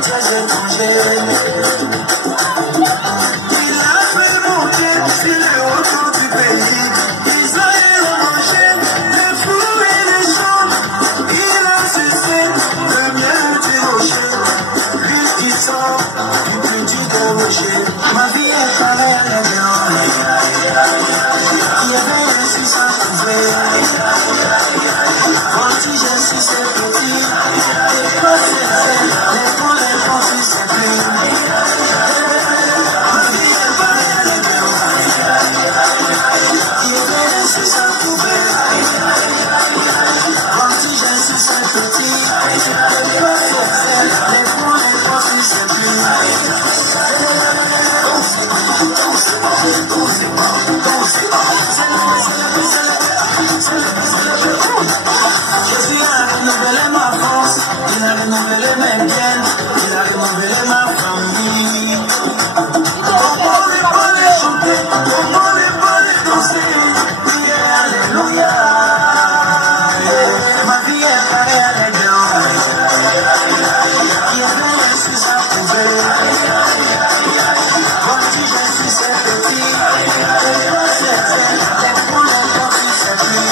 très étranger. Il a fait monter sur le haut du pays. Ils ont mangé les fruits et les champs. Il a sucé le miel du rocher. Lui qui sort du petit des rochers. Ma vie est pareille à la viande. Il y avait un Suisse à trouver. Quand si je suis ce petit, les pas c'est les bons les pensées c'est plus. Ma vie est pareille à la viande. Il y avait un Suisse à trouver. Quand si je suis ce petit, les pas c'est les bons les pensées c'est plus. Jésus a renouvelé ma force, il a renouvelé mes biens, il a renouvelé ma famille. Comment ne pas les chanter, comment ne pas les danser, alléluia. Ma vie est pareille à les dents. Il y avait un Suisse à prouver. Comme si je suis ce petit, les pas c'est fait, les bons les pensées c'est plus.